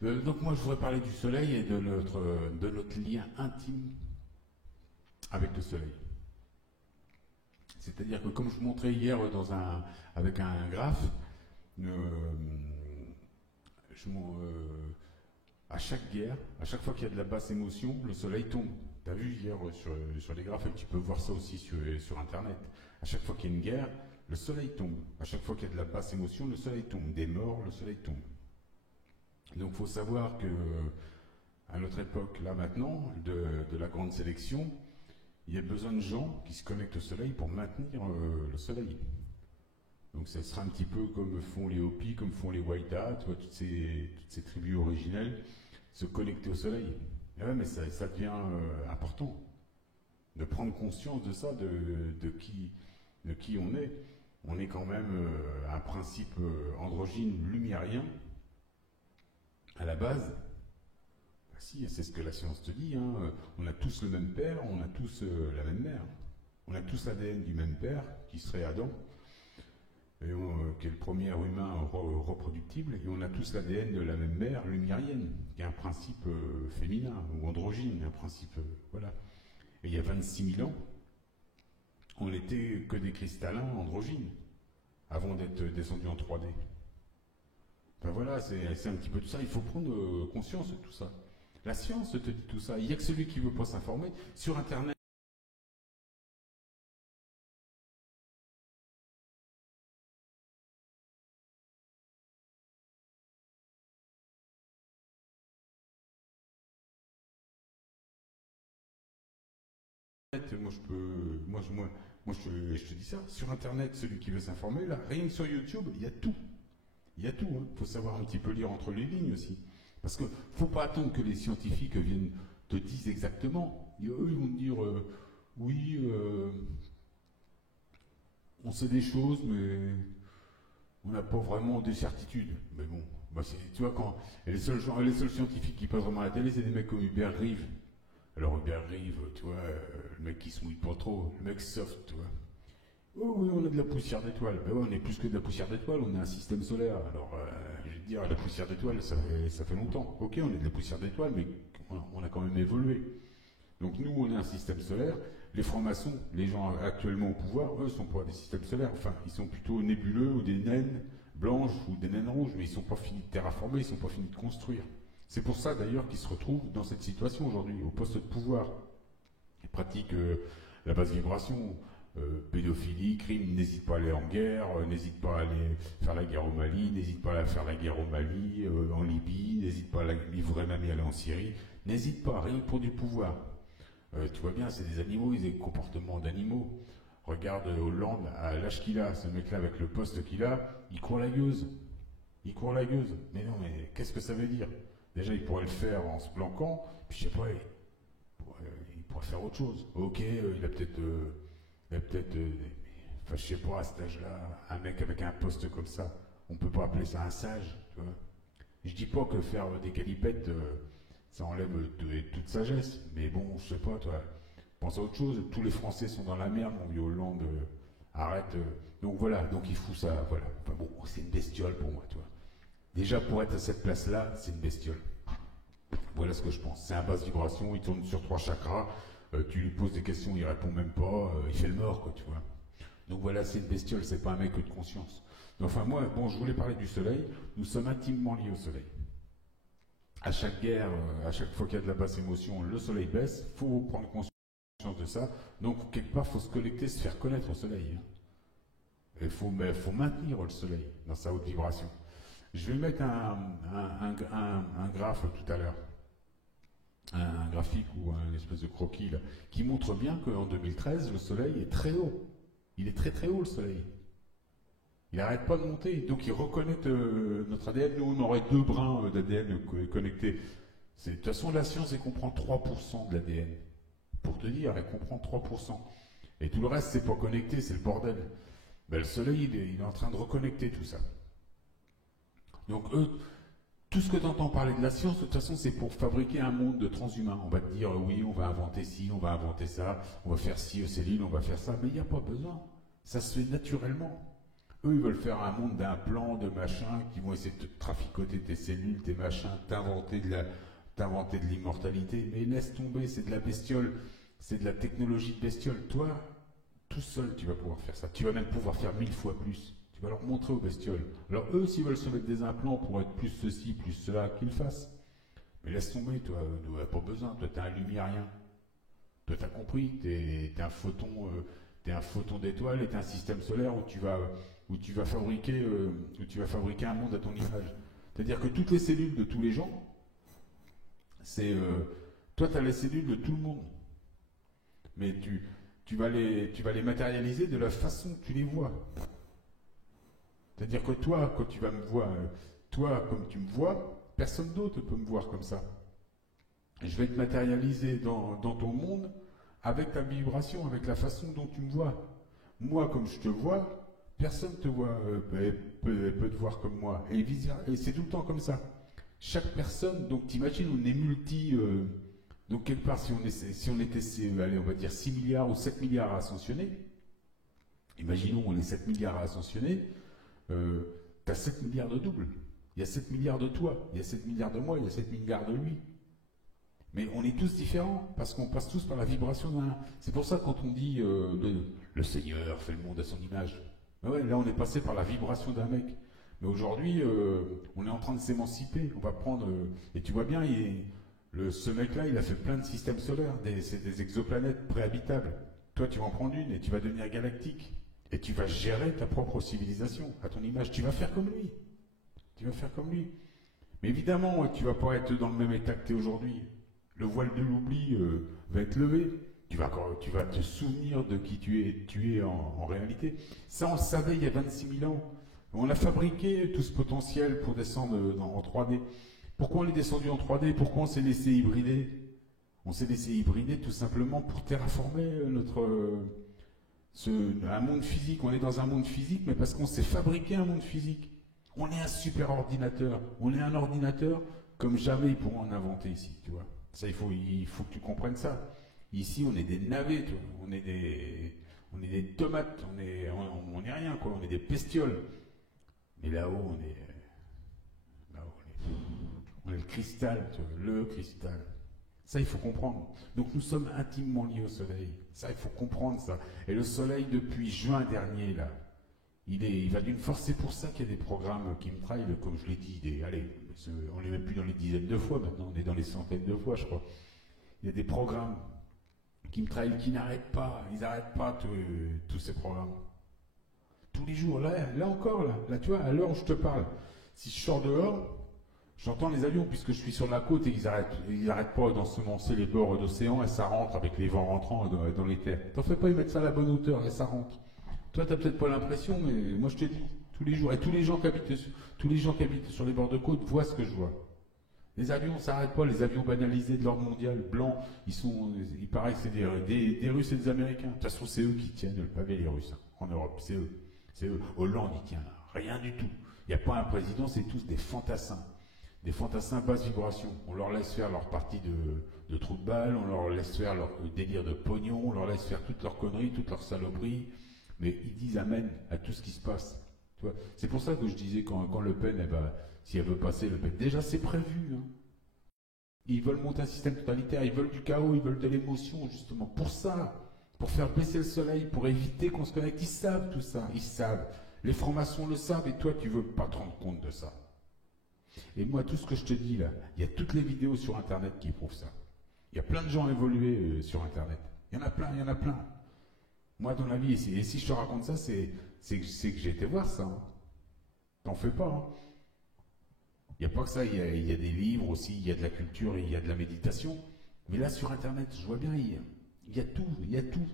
Donc moi je voudrais parler du soleil et de notre lien intime avec le soleil. C'est-à-dire que comme je vous montrais hier avec un graphe, euh, je m'en- euh, à chaque guerre, à chaque fois qu'il y a de la basse émotion, le soleil tombe. Tu as vu hier sur les graphes, et tu peux voir ça aussi sur Internet. À chaque fois qu'il y a une guerre, le soleil tombe. À chaque fois qu'il y a de la basse émotion, le soleil tombe. Des morts, le soleil tombe. Donc il faut savoir que à notre époque, là maintenant, de la grande sélection, il y a besoin de gens qui se connectent au soleil pour maintenir le soleil. Donc ça sera un petit peu comme font les Hopis, comme font les Waïtas, tu vois, toutes ces tribus originelles, se connecter au soleil. Et ouais, mais ça devient important de prendre conscience de ça, de qui on est. On est quand même un principe androgyne lumérien à la base. Bah si, c'est ce que la science te dit, hein. On a tous le même père, on a tous la même mère. On a tous l'ADN du même père, qui serait Adam, qui est le premier humain reproductible, et on a tous l'ADN de la même mère lumérienne, qui est un principe féminin, ou androgyne, un principe... voilà. Et il y a 26 000 ans, on n'était que des cristallins androgynes, avant d'être descendus en 3D. Ben voilà, c'est un petit peu tout ça. Il faut prendre conscience de tout ça. La science te dit tout ça. Il n'y a que celui qui ne veut pas s'informer. Sur Internet, je te dis ça. Sur Internet, celui qui veut s'informer, là, rien que sur YouTube, il y a tout. Il y a tout. Il faut savoir un petit peu lire entre les lignes aussi. Parce qu'il ne faut pas attendre que les scientifiques viennent te disent exactement. Et eux, ils vont te dire oui, on sait des choses, mais on n'a pas vraiment des certitudes. Mais bon, bah tu vois, quand les seuls scientifiques qui passent vraiment à la télé, c'est des mecs comme Hubert Reeves. Alors Hubert Reeves, tu vois, le mec qui se mouille pas trop, le mec soft, tu vois. Oh oui, on a de la poussière d'étoiles. Ben ouais, on est plus que de la poussière d'étoiles, on est un système solaire. Alors, je vais te dire, la poussière d'étoiles, ça fait longtemps. Ok, on est de la poussière d'étoiles, mais on a quand même évolué. Donc nous, on est un système solaire. Les francs-maçons, les gens actuellement au pouvoir, eux, sont pas des systèmes solaires. Enfin, ils sont plutôt nébuleux ou des naines blanches ou des naines rouges, mais ils sont pas finis de terraformer, ils sont pas finis de construire. C'est pour ça d'ailleurs qu'ils se retrouvent dans cette situation aujourd'hui, au poste de pouvoir. Ils pratiquent la basse vibration, pédophilie, crime, n'hésite pas à aller en guerre, n'hésite pas à aller faire la guerre au Mali, n'hésite pas à faire la guerre au Mali, en Libye, n'hésite pas à livrer même y aller en Syrie, n'hésite pas, rien que pour du pouvoir. Tu vois bien, c'est des animaux, ils ont des comportements d'animaux. Regarde Hollande, à l'âge qu'il a, ce mec-là avec le poste qu'il a, il court la gueuse. Il court la gueuse. Mais non, mais qu'est-ce que ça veut dire? Déjà, il pourrait le faire en se planquant, puis je sais pas, il pourrait faire autre chose. Ok, il a peut-être, enfin, je sais pas, à cet âge-là, un mec avec un poste comme ça, on peut pas appeler ça un sage, tu vois. Je dis pas que faire des calipettes, ça enlève toute sagesse, mais bon, je sais pas, toi, pense à autre chose. Tous les Français sont dans la merde, mon vieux Hollande, arrête. Donc voilà, donc il fout ça, voilà. Enfin bon, c'est une bestiole pour moi, tu vois. Déjà, pour être à cette place-là, c'est une bestiole. Voilà ce que je pense. C'est un basse vibration, il tourne sur 3 chakras, tu lui poses des questions, il répond même pas, il fait le mort, quoi, tu vois. Donc voilà, c'est une bestiole, c'est pas un mec de conscience. Enfin moi, bon, je voulais parler du soleil, nous sommes intimement liés au soleil. À chaque guerre, à chaque fois qu'il y a de la basse émotion, le soleil baisse, il faut prendre conscience de ça. Donc quelque part, il faut se connecter, se faire connaître au soleil. Il faut maintenir le soleil dans sa haute vibration. Je vais mettre un graphe tout à l'heure, un graphique ou un espèce de croquis là, qui montre bien qu'en 2013, le soleil est très haut. Il est très très haut le soleil. Il n'arrête pas de monter, donc il reconnecte notre ADN. Nous, on aurait 2 brins d'ADN connectés. De toute façon, la science, elle comprend 3% de l'ADN. Pour te dire, elle comprend 3%. Et tout le reste, c'est pas connecté, c'est le bordel. Ben, le soleil, il est en train de reconnecter tout ça. Donc, tout ce que tu entends parler de la science, de toute façon, c'est pour fabriquer un monde de transhumains. On va te dire, oui, on va inventer ci, on va inventer ça, on va faire ci aux cellules, on va faire ça. Mais il n'y a pas besoin. Ça se fait naturellement. Eux, ils veulent faire un monde d'implants, de machins, qui vont essayer de te traficoter tes cellules, tes machins, t'inventer de l'immortalité. Mais laisse tomber, c'est de la bestiole, c'est de la technologie de bestiole. Toi, tout seul, tu vas pouvoir faire ça. Tu vas même pouvoir faire 1000 fois plus. Tu vas leur montrer aux bestioles. Alors eux, s'ils veulent se mettre des implants pour être plus ceci, plus cela, qu'ils le fassent. Mais laisse tomber, toi, pas besoin. Toi, t'es un lumierien. Toi, t'as compris, t'es un photon d'étoile et t'es un système solaire où tu vas fabriquer un monde à ton image. C'est-à-dire que toutes les cellules de tous les gens, toi, t'as les cellules de tout le monde. Mais tu vas les matérialiser de la façon que tu les vois. C'est-à-dire que toi, quand tu vas me voir, toi, comme tu me vois, personne d'autre peut me voir comme ça. Je vais te matérialiser dans ton monde avec ta vibration, avec la façon dont tu me vois. Moi, comme je te vois, personne te voit, peut te voir comme moi. Et c'est tout le temps comme ça. Chaque personne, donc t'imagines, on est donc quelque part, si on était, allez, on va dire 6 milliards ou 7 milliards à ascensionner, imaginons on est 7 milliards à ascensionner, t'as 7 milliards de doubles. Il y a 7 milliards de toi, il y a 7 milliards de moi, il y a 7 milliards de lui. Mais on est tous différents, parce qu'on passe tous par la vibration d'un. C'est pour ça quand on dit le Seigneur fait le monde à son image. Ben ouais, là on est passé par la vibration d'un mec. Mais aujourd'hui, on est en train de s'émanciper. On va prendre. Et tu vois bien, ce mec-là, il a fait plein de systèmes solaires, c'est des exoplanètes préhabitables. Toi, tu vas en prendre une et tu vas devenir galactique. Et tu vas gérer ta propre civilisation à ton image. Tu vas faire comme lui. Tu vas faire comme lui. Mais évidemment, tu vas pas être dans le même état que tu es aujourd'hui. Le voile de l'oubli va être levé. Tu vas te souvenir de qui tu es en réalité. Ça, on le savait il y a 26 000 ans. On a fabriqué tout ce potentiel pour descendre en 3D. Pourquoi on est descendu en 3D? Pourquoi on s'est laissé hybrider? On s'est laissé hybrider tout simplement pour terraformer un monde physique. On est dans un monde physique, mais parce qu'on s'est fabriqué un monde physique. On est un super ordinateur. On est un ordinateur comme jamais ils pourront en inventer ici, tu vois. Ça, il faut que tu comprennes ça. Ici, on est des navets, tu vois. On est des tomates. On est rien, quoi. On est des bestioles. Mais là-haut, on est le cristal, tu vois, le cristal. Ça, il faut comprendre. Donc, nous sommes intimement liés au soleil. Ça, il faut comprendre ça. Et le soleil, depuis juin dernier, là, il va d'une force. C'est pour ça qu'il y a des programmes qui me travaillent, comme je l'ai dit. Allez, on n'est même plus dans les dizaines de fois maintenant, on est dans les centaines de fois, je crois. Il y a des programmes qui me travaillent, qui n'arrêtent pas. Ils n'arrêtent pas tous ces programmes. Tous les jours, là encore, là, tu vois, à l'heure où je te parle, si je sors dehors, j'entends les avions, puisque je suis sur la côte et ils arrêtent pas d'ensemencer les bords d'océan, et ça rentre avec les vents rentrants dans les terres. T'en fais pas, ils mettent ça à la bonne hauteur, et ça rentre. Toi, t'as peut-être pas l'impression, mais moi je te dis, tous les jours, et tous les gens qui habitent sur les bords de côte voient ce que je vois. Les avions ne s'arrêtent pas, les avions banalisés de l'ordre mondial, blancs, il paraît que c'est des Russes et des Américains. De toute façon, c'est eux qui tiennent le pavé, les Russes, en Europe, c'est eux. Hollande, il tient rien du tout. Il n'y a pas un président, c'est tous des fantassins. Des fantassins basse vibration. On leur laisse faire leur partie de trous de balle, on leur laisse faire leur délire de pognon, on leur laisse faire toutes leurs conneries, toutes leurs saloperies. Mais ils disent amen à tout ce qui se passe. Tu vois, c'est pour ça que je disais quand Le Pen, si elle veut passer, Le Pen, déjà c'est prévu. Hein. Ils veulent monter un système totalitaire, ils veulent du chaos, ils veulent de l'émotion, justement. Pour ça, pour faire baisser le soleil, pour éviter qu'on se connecte. Ils savent tout ça, ils savent. Les francs-maçons le savent, et toi, tu veux pas te rendre compte de ça. Et moi, tout ce que je te dis là, il y a toutes les vidéos sur Internet qui prouvent ça. Il y a plein de gens évolués sur Internet. Il y en a plein, il y en a plein. Moi, dans la vie, et si je te raconte ça, c'est que j'ai été voir ça. Hein. T'en fais pas. Hein. Il n'y a pas que ça, il y a des livres aussi, il y a de la culture, il y a de la méditation. Mais là, sur Internet, je vois bien, il y a tout, il y a tout.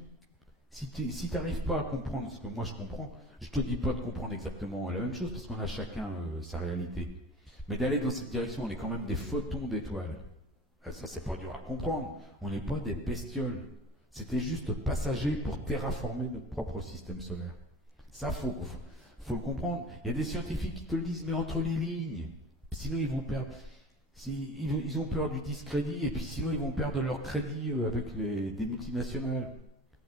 Si tu n'arrives pas à comprendre ce que moi je comprends, je te dis pas de comprendre exactement la même chose, parce qu'on a chacun sa réalité. Mais d'aller dans cette direction, on est quand même des photons d'étoiles. Ça, c'est pas dur à comprendre. On n'est pas des bestioles. C'était juste passager pour terraformer notre propre système solaire. Ça, faut le comprendre. Il y a des scientifiques qui te le disent, mais entre les lignes. Sinon, ils vont perdre. Ils ont peur du discrédit, et puis sinon, ils vont perdre leur crédit avec des multinationales.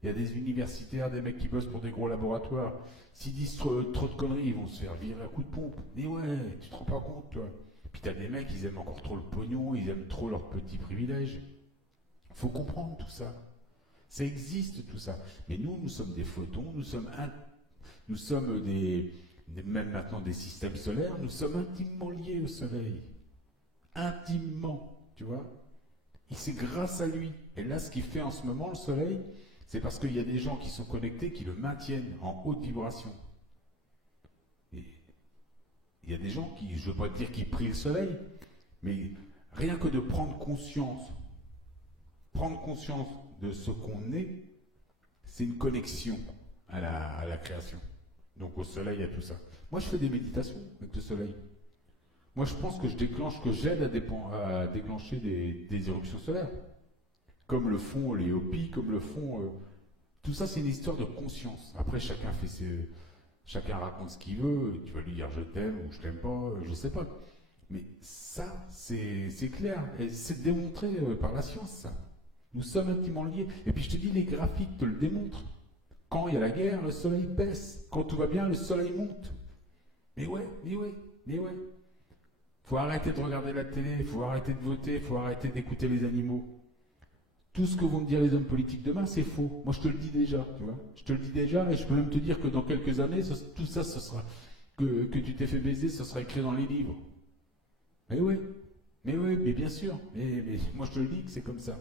Il y a des universitaires, des mecs qui bossent pour des gros laboratoires. S'ils disent trop de conneries, ils vont se faire virer à coups de pompe. Mais ouais, tu te rends pas compte, toi. Puis t'as des mecs, ils aiment encore trop le pognon, ils aiment trop leurs petits privilèges. Faut comprendre tout ça. Ça existe tout ça. Mais nous sommes des photons, nous sommes même maintenant des systèmes solaires, nous sommes intimement liés au Soleil. Intimement, tu vois. Et c'est grâce à lui. Et là, ce qu'il fait en ce moment, le Soleil, c'est parce qu'il y a des gens qui sont connectés, qui le maintiennent en haute vibration. Et il y a des gens qui, je ne veux pas dire qu'ils prient le Soleil, mais rien que de prendre conscience de ce qu'on est, c'est une connexion à la création. Donc au Soleil, il y a tout ça. Moi, je fais des méditations avec le Soleil. Moi, je pense que j'aide à déclencher des éruptions solaires. Comme le font les Hopis, comme le font... tout ça, c'est une histoire de conscience. Après, chacun raconte ce qu'il veut. Tu vas lui dire je t'aime ou je t'aime pas, je sais pas. Mais ça, c'est clair. Et c'est démontré par la science, ça. Nous sommes intimement liés. Et puis je te dis, les graphiques te le démontrent. Quand il y a la guerre, le soleil baisse. Quand tout va bien, le soleil monte. Mais ouais. Faut arrêter de regarder la télé, faut arrêter de voter, faut arrêter d'écouter les animaux. Tout ce que vont me dire les hommes politiques demain, c'est faux. Moi, je te le dis déjà, tu vois. Je te le dis déjà, et je peux même te dire que dans quelques années, tout ça, ce sera que tu t'es fait baiser, ce sera écrit dans les livres. Mais oui, mais bien sûr. Mais moi, je te le dis que c'est comme ça.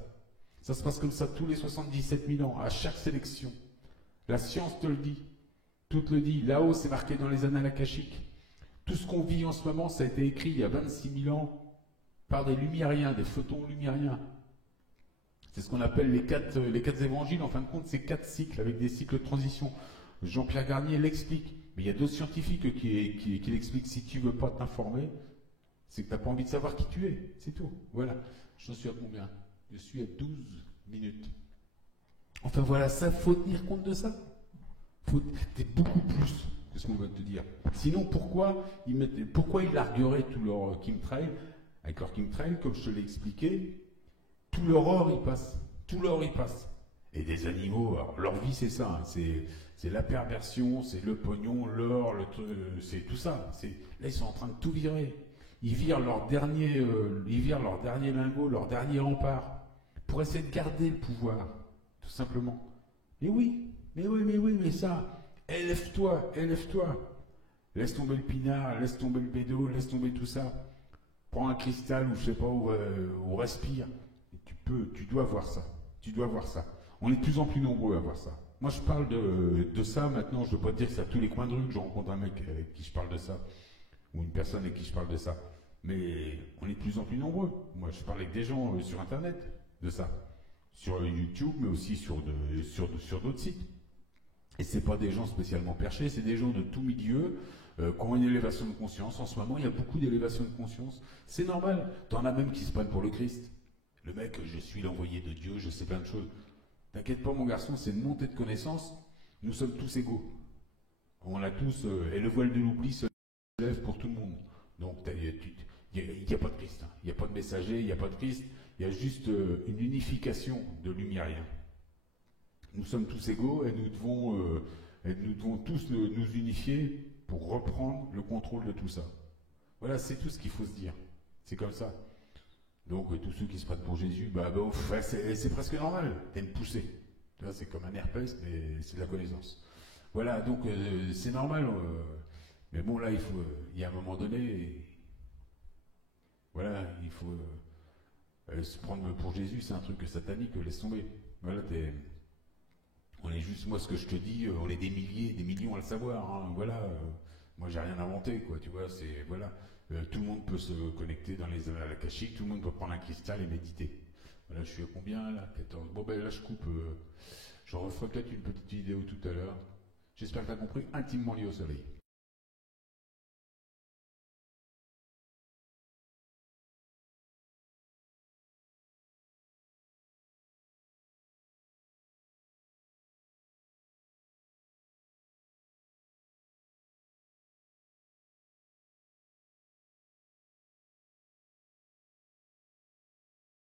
Ça se passe comme ça tous les 77 000 ans, à chaque sélection. La science te le dit. Tout te le dit. Là-haut, c'est marqué dans les annales akashiques. Tout ce qu'on vit en ce moment, ça a été écrit il y a 26 000 ans par des lumiériens, des photons lumiériens. C'est ce qu'on appelle les quatre évangiles. En fin de compte, c'est 4 cycles avec des cycles de transition. Jean-Pierre Garnier l'explique. Mais il y a d'autres scientifiques qui l'expliquent. Si tu veux pas t'informer, c'est que tu n'as pas envie de savoir qui tu es. C'est tout. Voilà. J'en suis à combien? Je suis à 12 minutes. Enfin voilà, ça, faut tenir compte de ça. T'es beaucoup plus que ce qu'on va te dire. Sinon, pourquoi ils largueraient tout leur chemtrail? Avec leur chemtrail, comme je te l'ai expliqué, tout leur or y passe. Tout l'or y passe. Et des animaux, alors, leur vie c'est ça, hein, c'est la perversion, c'est le pognon, l'or, c'est tout ça. Là ils sont en train de tout virer. Ils virent leur dernier lingot, leur dernier rempart, pour essayer de garder le pouvoir, tout simplement. Mais ça, élève-toi. Laisse tomber le pinard, laisse tomber le bédo, laisse tomber tout ça. Prends un cristal ou je sais pas, ou respire. Et tu dois voir ça. Tu dois voir ça. On est de plus en plus nombreux à voir ça. Moi, je parle de ça maintenant. Je ne veux pas dire que c'est à tous les coins de rue que je rencontre un mec avec qui je parle de ça, ou une personne avec qui je parle de ça. Mais on est de plus en plus nombreux. Moi, je parle avec des gens sur Internet de ça, sur YouTube, mais aussi sur d'autres sites. Et c'est pas des gens spécialement perchés, c'est des gens de tout milieu qui ont une élévation de conscience. En ce moment, il y a beaucoup d'élévation de conscience. C'est normal. T'en as même qui se prennent pour le Christ. Le mec, je suis l'envoyé de Dieu, je sais plein de choses. T'inquiète pas, mon garçon, c'est une montée de connaissances. Nous sommes tous égaux. On a tous, et le voile de l'oubli se lève pour tout le monde. Donc, il n'y a pas de Christ. Hein. Il n'y a pas de messager, il n'y a pas de Christ. Il y a juste une unification de lumiériens. Nous sommes tous égaux et nous devons tous nous unifier pour reprendre le contrôle de tout ça. Voilà, c'est tout ce qu'il faut se dire. C'est comme ça. Donc, tous ceux qui se prennent pour Jésus, c'est presque normal. T'as une poussée. C'est comme un herpès, mais c'est de la connaissance. Voilà, donc c'est normal. Mais bon, là, il y a un moment donné, voilà, il faut se prendre pour Jésus, c'est un truc satanique, laisse tomber. Voilà, on est juste, moi, ce que je te dis, on est des milliers, des millions à le savoir. Hein, voilà, moi, j'ai rien inventé, quoi. Tu vois, voilà. Tout le monde peut se connecter dans les annales akashiques, tout le monde peut prendre un cristal et méditer. Voilà, je suis à combien là? 14. Bon ben là je coupe. Je referai peut-être une petite vidéo tout à l'heure. J'espère que tu as compris, intimement lié au soleil.